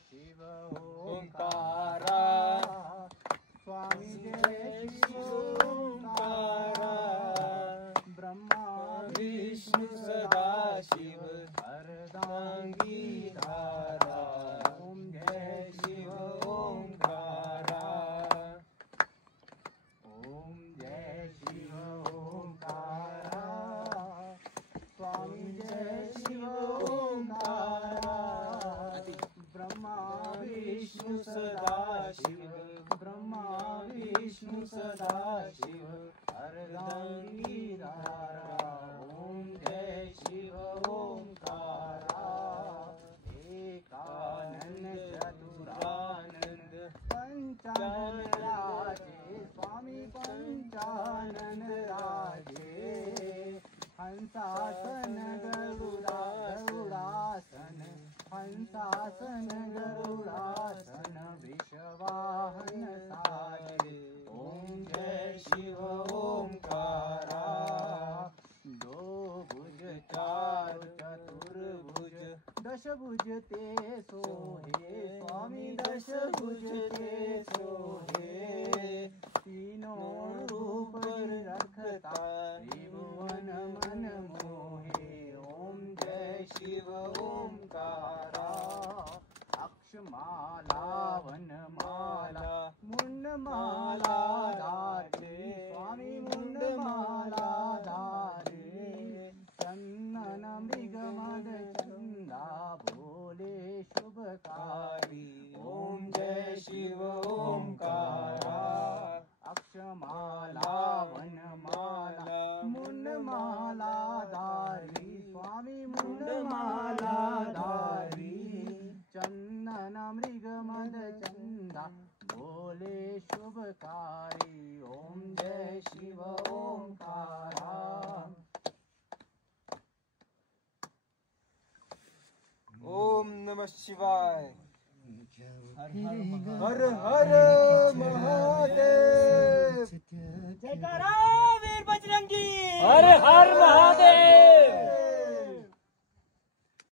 शिव ओंकारा, स्वामी जय शिव ओंकारा। ब्रह्मा विष्णु सदाशिव अर्धांगी धारा, ओम जय शिव ओंकारा। ओम जय शिव ओंकारा, स्वामी जय शिव ओंकारा। ब्रह्मा विष्णु सदाशिव, ब्रह्मा विष्णु सदाशिव अर्धांगी धारा, ओम जय शिव ओंकारा। एकानंद चतुरानंद पंचानन राजे, स्वामी पंचानन राजे। हंसासन गरुडासन, हंसासन गरुडासन विश्ववाहन साजे, ओम जय शिव ओंकारा। दो भुज चार चतुर्भुज, दशभुज ते सोहे, स्वामी दशभुज ते सोहे। तीनों रूप रखता त्रिभुवन मन मोहे, ओम जय शिव ओंकारा। अक्षमाला वनमाला मुंडमाला धारे, स्वामी मुंडमाला धारे। चंदन मृगमद चंदा भोले शुभकारी, ओम जय शिव ओंकारा। अक्षमाला वनमाला मुंडमाला धारी, स्वामी मुंडमाला धारी। चंदन मृगमद चंदा भोले शुभकारी, ओम जय शिव ओंकारा। ओम नमः शिवाय। हर हर महादेव। जयकारा वीर बजरंगी। हर हर महादेव।